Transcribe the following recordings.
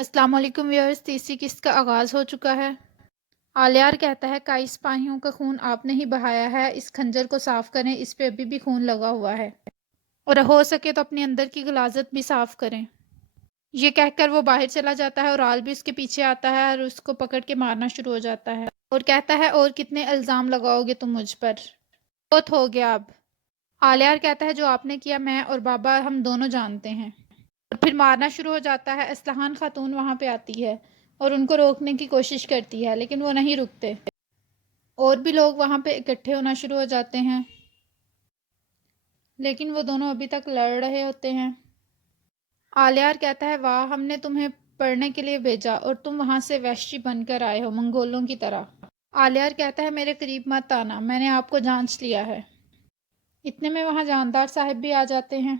السلام علیکم ویورز، تیسری قسط کا آغاز ہو چکا ہے۔ آلیار کہتا ہے کئی سپاہیوں کا خون آپ نے ہی بہایا ہے، اس خنجر کو صاف کریں، اس پہ ابھی بھی خون لگا ہوا ہے، اور ہو سکے تو اپنے اندر کی غلاظت بھی صاف کریں۔ یہ کہہ کر وہ باہر چلا جاتا ہے اور آل بھی اس کے پیچھے آتا ہے اور اس کو پکڑ کے مارنا شروع ہو جاتا ہے اور کہتا ہے اور کتنے الزام لگاؤ گے تم مجھ پر، بہت ہو گیا اب۔ آلیار کہتا ہے جو آپ نے کیا میں اور بابا ہم دونوں جانتے ہیں، اور پھر مارنا شروع ہو جاتا ہے۔ اسلحان خاتون وہاں پہ آتی ہے اور ان کو روکنے کی کوشش کرتی ہے لیکن وہ نہیں رکتے، اور بھی لوگ وہاں پہ اکٹھے ہونا شروع ہو جاتے ہیں لیکن وہ دونوں ابھی تک لڑ رہے ہوتے ہیں۔ آلیار کہتا ہے واہ، ہم نے تمہیں پڑھنے کے لیے بھیجا اور تم وہاں سے وحشی بن کر آئے ہو، منگولوں کی طرح۔ آلیار کہتا ہے میرے قریب مت آنا، میں نے آپ کو جانچ لیا ہے۔ اتنے میں وہاں جاندار صاحب بھی آ جاتے ہیں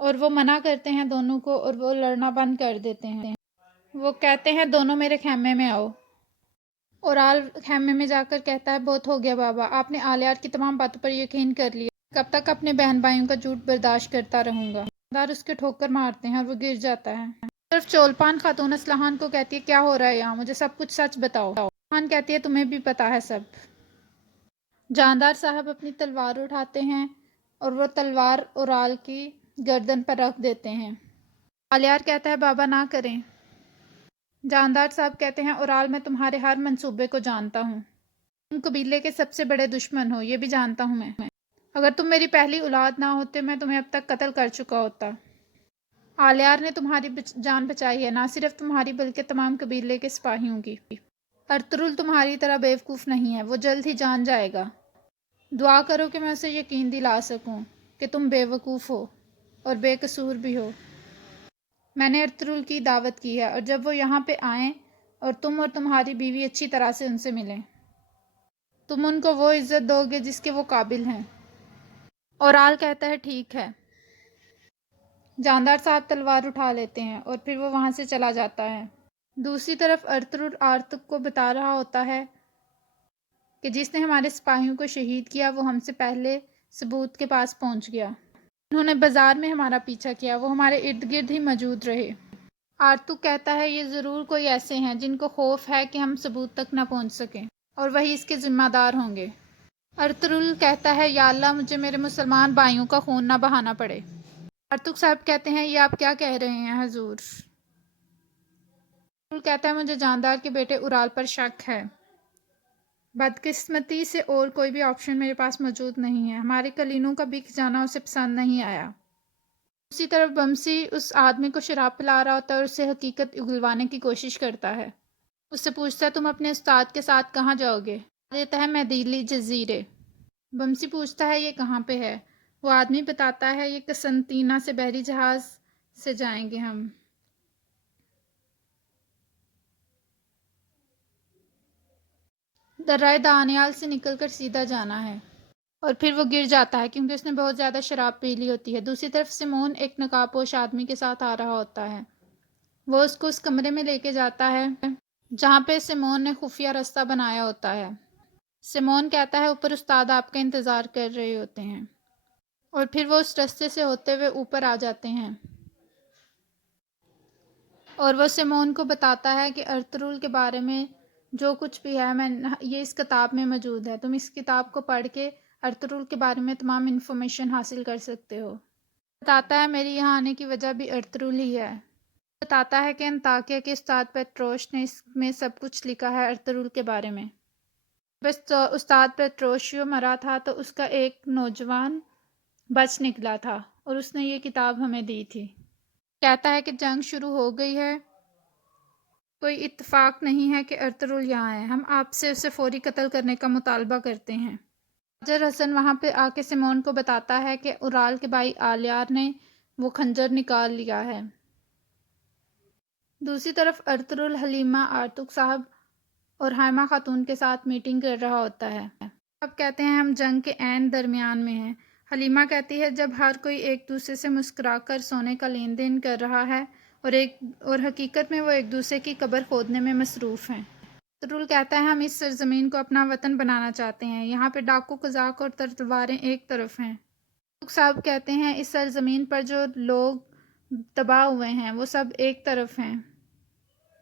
اور وہ منع کرتے ہیں دونوں کو اور وہ لڑنا بند کر دیتے ہیں۔ وہ کہتے ہیں دونوں میرے خیمے میں آؤ، اور آل خیمے میں جا کر کہتا ہے بہت ہو گیا بابا، آپ نے آلیار کی تمام باتوں پر یقین کر لیا، کب تک اپنے بہن بھائیوں کا جھوٹ برداشت کرتا رہوں گا۔ دار اس کے ٹھوکر مارتے ہیں اور وہ گر جاتا ہے۔ صرف چولپان خاتون اسلحان کو کہتی ہے کیا ہو رہا ہے یہاں، مجھے سب کچھ سچ بتاؤ۔ اسلحان کہتی ہے تمہیں بھی پتا ہے سب۔ جاندار صاحب اپنی تلوار اٹھاتے ہیں اور وہ تلوار اورال کی گردن پر رکھ دیتے ہیں۔ آلیار کہتا ہے بابا نہ کریں۔ جاندار صاحب کہتے ہیں اورال میں تمہارے ہر منصوبے کو جانتا ہوں، تم قبیلے کے سب سے بڑے دشمن ہو، یہ بھی جانتا ہوں میں، اگر تم میری پہلی اولاد نہ ہوتے میں تمہیں اب تک قتل کر چکا ہوتا۔ آلیار نے تمہاری جان بچائی ہے، نہ صرف تمہاری بلکہ تمام قبیلے کے سپاہیوں کی۔ ارطغرل تمہاری طرح بیوقوف نہیں ہے، وہ جلد ہی جان جائے گا۔ دعا کرو کہ میں اسے یقین دلا سکوں کہ تم بے وقوف ہو اور بے قصور بھی ہو۔ میں نے ارطغرل کی دعوت کی ہے اور جب وہ یہاں پہ آئیں اور تم اور تمہاری بیوی اچھی طرح سے ان سے ملیں، تم ان کو وہ عزت دو گے جس کے وہ قابل ہیں۔ اورال کہتا ہے ٹھیک ہے۔ جاندار صاحب تلوار اٹھا لیتے ہیں اور پھر وہ وہاں سے چلا جاتا ہے۔ دوسری طرف ارطغرل آرتک کو بتا رہا ہوتا ہے کہ جس نے ہمارے سپاہیوں کو شہید کیا وہ ہم سے پہلے ثبوت کے پاس پہنچ گیا، انہوں نے بازار میں ہمارا پیچھا کیا، وہ ہمارے ارد گرد ہی موجود رہے۔ آرتک کہتا ہے یہ ضرور کوئی ایسے ہیں جن کو خوف ہے کہ ہم ثبوت تک نہ پہنچ سکیں اور وہی اس کے ذمہ دار ہوں گے۔ ارطغرل کہتا ہے یا اللہ مجھے میرے مسلمان بھائیوں کا خون نہ بہانا پڑے۔ آرتک صاحب کہتے ہیں یہ آپ کیا کہہ رہے ہیں حضور؟ ارطغرل کہتا ہے مجھے جاندار کے بیٹے اورال پر شک ہے، بدقسمتی سے اور کوئی بھی آپشن میرے پاس موجود نہیں ہے، ہمارے کلینوں کا بک جانا اسے پسند نہیں آیا۔ دوسری طرف بمسی اس آدمی کو شراب پلا رہا ہوتا ہے اور اسے حقیقت اگلوانے کی کوشش کرتا ہے، اس سے پوچھتا ہے تم اپنے استاد کے ساتھ کہاں جاؤ گے؟ دیتا ہے میں دہلی جزیرے۔ بمسی پوچھتا ہے یہ کہاں پہ ہے؟ وہ آدمی بتاتا ہے یہ قسنطینہ سے بحری جہاز سے جائیں گے ہم۔ درائے دانیال سے نکل کر سیدھا جانا ہے، اور پھر وہ گر جاتا ہے کیونکہ اس نے بہت زیادہ شراب پی لی ہوتی ہے۔ دوسری طرف سیمون ایک نقاب پوش آدمی کے ساتھ آ رہا ہوتا ہے، وہ اس کو اس کمرے میں لے کے جاتا ہے جہاں پہ سیمون نے خفیہ رستہ بنایا ہوتا ہے۔ سیمون کہتا ہے اوپر استاد آپ کا انتظار کر رہے ہوتے ہیں، اور پھر وہ اس رستے سے ہوتے ہوئے اوپر آ جاتے ہیں اور وہ سیمون کو بتاتا ہے کہ ارطغرل کے بارے میں جو کچھ بھی ہے یہ اس کتاب میں موجود ہے، تم اس کتاب کو پڑھ کے ارطغرل کے بارے میں تمام انفارمیشن حاصل کر سکتے ہو۔ بتاتا ہے میری یہاں آنے کی وجہ بھی ارطغرل ہی ہے۔ بتاتا ہے کہ انطاکیہ کے استاد پیٹروش نے اس میں سب کچھ لکھا ہے ارطغرل کے بارے میں۔ بس استاد پیٹروشیو مرا تھا تو اس کا ایک نوجوان بچ نکلا تھا اور اس نے یہ کتاب ہمیں دی تھی۔ کہتا ہے کہ جنگ شروع ہو گئی ہے، کوئی اتفاق نہیں ہے کہ ارطغرل یہاں ہے، ہم آپ سے اسے فوری قتل کرنے کا مطالبہ کرتے ہیں۔ تاجر حسن وہاں پہ آ کے سیمون کو بتاتا ہے کہ اورال کے بھائی آلیار نے وہ خنجر نکال لیا ہے۔ دوسری طرف ارطغرل حلیمہ آرتک صاحب اور حائمہ خاتون کے ساتھ میٹنگ کر رہا ہوتا ہے۔ اب کہتے ہیں ہم جنگ کے عین درمیان میں ہیں۔ حلیمہ کہتی ہے جب ہر کوئی ایک دوسرے سے مسکرا کر سونے کا لین دین کر رہا ہے اور حقیقت میں وہ ایک دوسرے کی قبر کھودنے میں مصروف ہیں۔ ارطغرل کہتا ہے ہم اس سرزمین کو اپنا وطن بنانا چاہتے ہیں، یہاں پہ ڈاکو قزاق اور تلواریں ایک طرف ہیں۔ آرتک صاحب کہتے ہیں اس سرزمین پر جو لوگ تباہ ہوئے ہیں وہ سب ایک طرف ہیں۔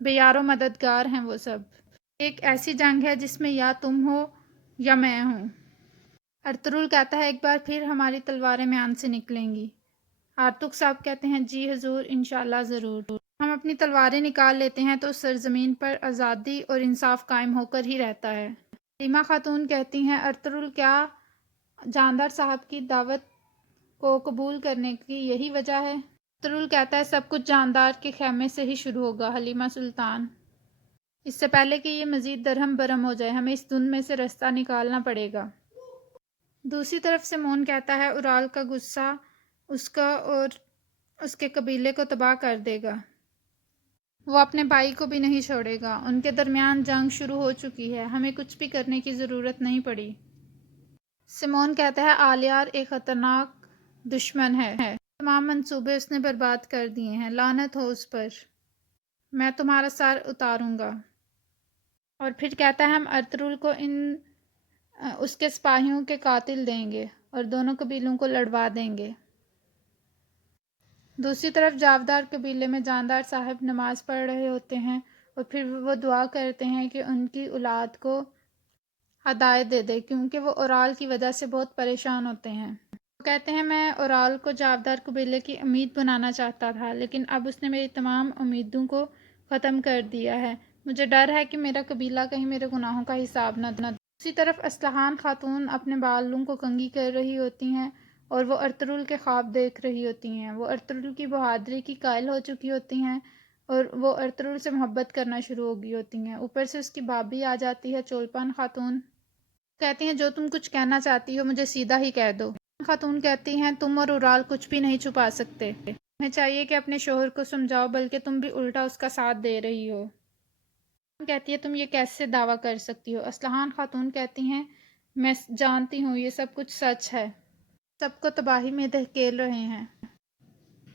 بے یار و مددگار ہیں وہ سب۔ ایک ایسی جنگ ہے جس میں یا تم ہو یا میں ہوں۔ ارطغرل کہتا ہے ایک بار پھر ہماری تلواریں میان سے نکلیں گی۔ آرتک صاحب کہتے ہیں جی حضور، انشاءاللہ ضرور۔ ہم اپنی تلواریں نکال لیتے ہیں تو سرزمین پر آزادی اور انصاف قائم ہو کر ہی رہتا ہے۔ حلیمہ خاتون کہتی ہیں ارطغرل، کیا جاندار صاحب کی دعوت کو قبول کرنے کی یہی وجہ ہے؟ ارطغرل کہتا ہے سب کچھ جاندار کے خیمے سے ہی شروع ہوگا حلیمہ سلطان، اس سے پہلے کہ یہ مزید درہم برہم ہو جائے، ہمیں اس دھند میں سے رستہ نکالنا پڑے گا۔ دوسری طرف سیمون کہتا ہے اورال کا غصہ اس کا اور اس کے قبیلے کو تباہ کر دے گا، وہ اپنے بھائی کو بھی نہیں چھوڑے گا، ان کے درمیان جنگ شروع ہو چکی ہے، ہمیں کچھ بھی کرنے کی ضرورت نہیں پڑی۔ سیمون کہتا ہے آلیار ایک خطرناک دشمن ہے، تمام منصوبے اس نے برباد کر دیے ہیں، لعنت ہو اس پر، میں تمہارا سر اتاروں گا۔ اور پھر کہتا ہے ہم ارطغرل کو اس کے سپاہیوں کے قاتل دیں گے اور دونوں قبیلوں کو لڑوا دیں گے۔ دوسری طرف جاودار قبیلے میں جاندار صاحب نماز پڑھ رہے ہوتے ہیں اور پھر وہ دعا کرتے ہیں کہ ان کی اولاد کو ہدایت دے دے، کیونکہ وہ اورال کی وجہ سے بہت پریشان ہوتے ہیں۔ وہ کہتے ہیں میں اورال کو جاودار قبیلے کی امید بنانا چاہتا تھا، لیکن اب اس نے میری تمام امیدوں کو ختم کر دیا ہے، مجھے ڈر ہے کہ میرا قبیلہ کہیں میرے گناہوں کا حساب نہ دے۔ دوسری طرف اسلحان خاتون اپنے بالوں کو کنگھی کر رہی ہوتی ہیں اور وہ ارطغرل کے خواب دیکھ رہی ہوتی ہیں، وہ ارطغرل کی بہادری کی قائل ہو چکی ہوتی ہیں اور وہ ارطغرل سے محبت کرنا شروع ہو گئی ہوتی ہیں۔ اوپر سے اس کی بھابھی آ جاتی ہے چولپان خاتون، کہتی ہیں جو تم کچھ کہنا چاہتی ہو مجھے سیدھا ہی کہہ دو۔ خاتون کہتی ہیں تم اور اورال کچھ بھی نہیں چھپا سکتے، تمہیں چاہیے کہ اپنے شوہر کو سمجھاؤ، بلکہ تم بھی الٹا اس کا ساتھ دے رہی ہو۔ کہتی ہے تم یہ کیسے دعویٰ کر سکتی ہو؟ اسلحان خاتون کہتی ہیں میں جانتی ہوں یہ سب کچھ سچ ہے، سب کو تباہی میں دھکیل رہے ہیں۔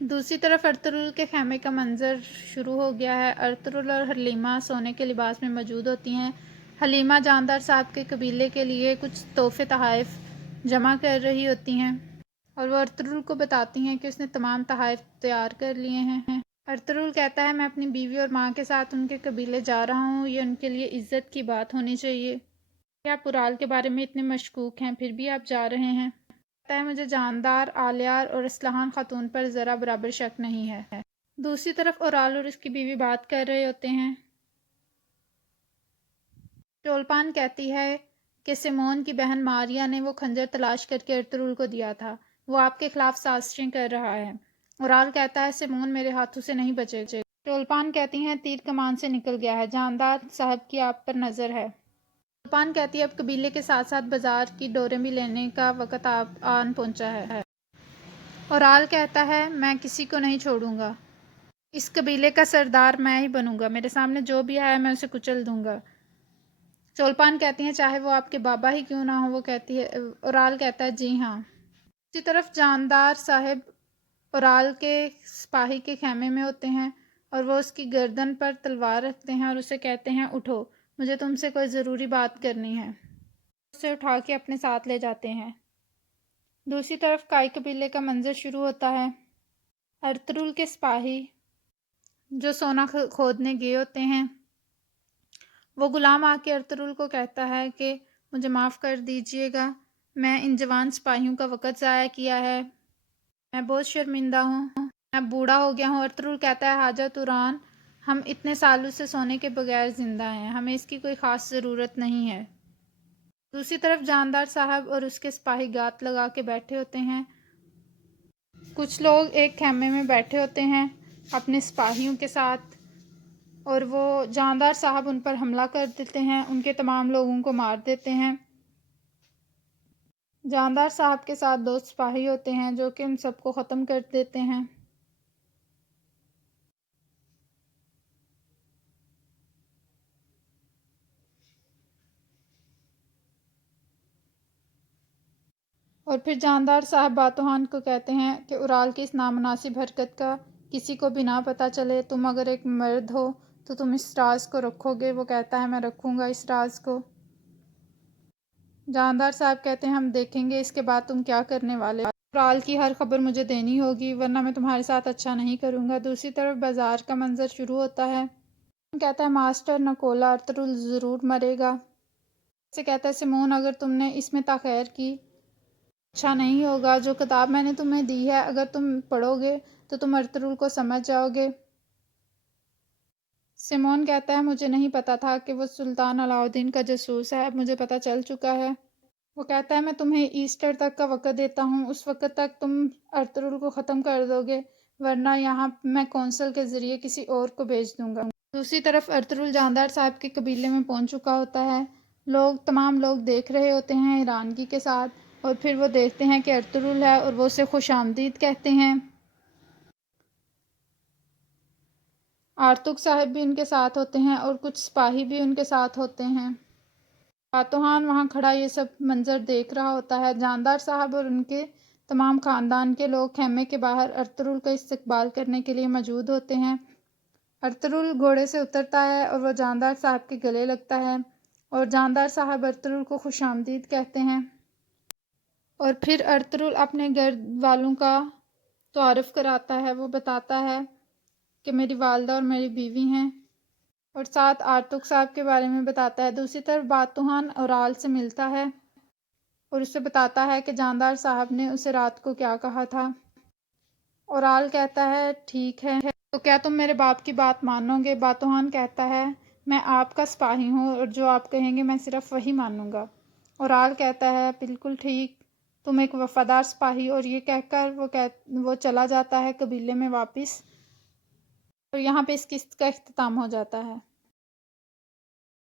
دوسری طرف ارطغرل کے خیمے کا منظر شروع ہو گیا ہے۔ ارطغرل اور حلیمہ سونے کے لباس میں موجود ہوتی ہیں۔ حلیمہ جاندار صاحب کے قبیلے کے لیے کچھ تحفے تحائف جمع کر رہی ہوتی ہیں اور وہ ارطغرل کو بتاتی ہیں کہ اس نے تمام تحائف تیار کر لیے ہیں۔ ارطغرل کہتا ہے میں اپنی بیوی اور ماں کے ساتھ ان کے قبیلے جا رہا ہوں، یہ ان کے لیے عزت کی بات ہونی چاہیے کہ آپ اورال کے بارے میں اتنے مشکوک ہیں پھر بھی آپ جا رہے ہیں۔ کہتا ہے مجھے جاندار، آلیار اور اسلحان خاتون پر ذرا برابر شک نہیں ہے۔ دوسری طرف اورال اور اس کی بیوی بات کر رہے ہوتے ہیں۔ چولپان کہتی ہے کہ سیمون کی بہن ماریا نے وہ خنجر تلاش کر کے ارطغرل کو دیا تھا، وہ آپ کے خلاف سازشیں کر رہا ہے۔ اورال کہتا ہے سیمون میرے ہاتھوں سے نہیں بچے گا۔ چولپان کہتی ہیں تیر کمان سے نکل گیا ہے، جاندار صاحب کی آپ پر نظر ہے۔ چولپان کہتی ہے اب قبیلے کے ساتھ ساتھ بازار کی ڈوریں بھی لینے کا وقت آن پہنچا ہے۔ اورال کہتا ہے میں کسی کو نہیں چھوڑوں گا، اس قبیلے کا سردار میں ہی بنوں گا، میرے سامنے جو بھی آیا میں اسے کچل دوں گا۔ چولپان کہتی ہیں چاہے وہ آپ کے بابا ہی کیوں نہ ہو، وہ کہتی ہے اورال کہتا ہے جی ہاں۔ اسی طرف جاندار صاحب اورال کے سپاہی کے خیمے میں ہوتے ہیں اور وہ اس کی گردن پر تلوار رکھتے ہیں اور اسے کہتے ہیں اٹھو، مجھے تم سے کوئی ضروری بات کرنی ہے، اسے اٹھا کے اپنے ساتھ لے جاتے ہیں۔ دوسری طرف کائی قبیلے کا منظر شروع ہوتا ہے۔ ارطغرل کے سپاہی جو سونا کھودنے گئے ہوتے ہیں، وہ غلام آ کے ارطغرل کو کہتا ہے کہ مجھے معاف کر دیجئے گا، میں ان جوان سپاہیوں کا وقت ضائع کیا ہے، میں بہت شرمندہ ہوں، میں بوڑھا ہو گیا ہوں۔ ارطغرل کہتا ہے حاجہ توران، ہم اتنے سالوں سے سونے کے بغیر زندہ ہیں، ہمیں اس کی کوئی خاص ضرورت نہیں ہے۔ دوسری طرف جاندار صاحب اور اس کے سپاہی گات لگا کے بیٹھے ہوتے ہیں۔ کچھ لوگ ایک خیمے میں بیٹھے ہوتے ہیں اپنے سپاہیوں کے ساتھ اور وہ جاندار صاحب ان پر حملہ کر دیتے ہیں، ان کے تمام لوگوں کو مار دیتے ہیں۔ جاندار صاحب کے ساتھ 2 سپاہی ہوتے ہیں جو کہ ان سب کو ختم کر دیتے ہیں۔ اور پھر جاندار صاحب باتوحان کو کہتے ہیں کہ اورال کی اس نامناسب حرکت کا کسی کو بھی نہ پتہ چلے، تم اگر ایک مرد ہو تو تم اس راز کو رکھو گے۔ وہ کہتا ہے میں رکھوں گا اس راز کو۔ جاندار صاحب کہتے ہیں ہم دیکھیں گے اس کے بعد تم کیا کرنے والے ہو، اورال کی ہر خبر مجھے دینی ہوگی ورنہ میں تمہارے ساتھ اچھا نہیں کروں گا۔ دوسری طرف بازار کا منظر شروع ہوتا ہے۔ کہتا ہے ماسٹر نکولا ارطغرل ضرور مرے گا۔ سے کہتا ہے سیمون اگر تم نے اس میں تاخیر کی اچھا نہیں ہوگا، جو کتاب میں نے تمہیں دی ہے اگر تم پڑھو گے تو تم ارطغرل کو سمجھ جاؤ گے۔ سیمون کہتا ہے مجھے نہیں پتا تھا کہ وہ سلطان علاء الدین کا جاسوس ہے، اب مجھے پتا چل چکا ہے۔ وہ کہتا ہے میں تمہیں ایسٹر تک کا وقت دیتا ہوں، اس وقت تک تم ارطغرل کو ختم کر دو گے، ورنہ یہاں میں کونسل کے ذریعے کسی اور کو بھیج دوں گا۔ دوسری طرف ارطغرل جاندار صاحب کے قبیلے میں پہنچ چکا ہوتا ہے۔ تمام لوگ دیکھ رہے ہوتے ہیں حیرانگی کے ساتھ، اور پھر وہ دیکھتے ہیں کہ ارطغرل ہے اور وہ اسے خوش آمدید کہتے ہیں۔ آرتک صاحب بھی ان کے ساتھ ہوتے ہیں اور کچھ سپاہی بھی ان کے ساتھ ہوتے ہیں۔ فاتحان وہاں کھڑا یہ سب منظر دیکھ رہا ہوتا ہے۔ جاندار صاحب اور ان کے تمام خاندان کے لوگ خیمے کے باہر ارطغرل کا استقبال کرنے کے لیے موجود ہوتے ہیں۔ ارطغرل گھوڑے سے اترتا ہے اور وہ جاندار صاحب کے گلے لگتا ہے، اور جاندار صاحب ارطغرل کو خوش آمدید کہتے ہیں۔ اور پھر ارطغرل اپنے گھر والوں کا تعارف کراتا ہے، وہ بتاتا ہے کہ میری والدہ اور میری بیوی ہیں، اور ساتھ آرتک صاحب کے بارے میں بتاتا ہے۔ دوسری طرف باتوہان اورال سے ملتا ہے اور اسے بتاتا ہے کہ جاندار صاحب نے اسے رات کو کیا کہا تھا۔ اورال کہتا ہے ٹھیک ہے، تو کیا تم میرے باپ کی بات مانو گے؟ باتوہان کہتا ہے میں آپ کا سپاہی ہوں اور جو آپ کہیں گے میں صرف وہی مانوں گا۔ اورال کہتا ہے بالکل ٹھیک، تم ایک وفادار سپاہی، اور یہ کہہ کر وہ چلا جاتا ہے قبیلے میں واپس، اور یہاں پہ اس قسط کا اختتام ہو جاتا ہے۔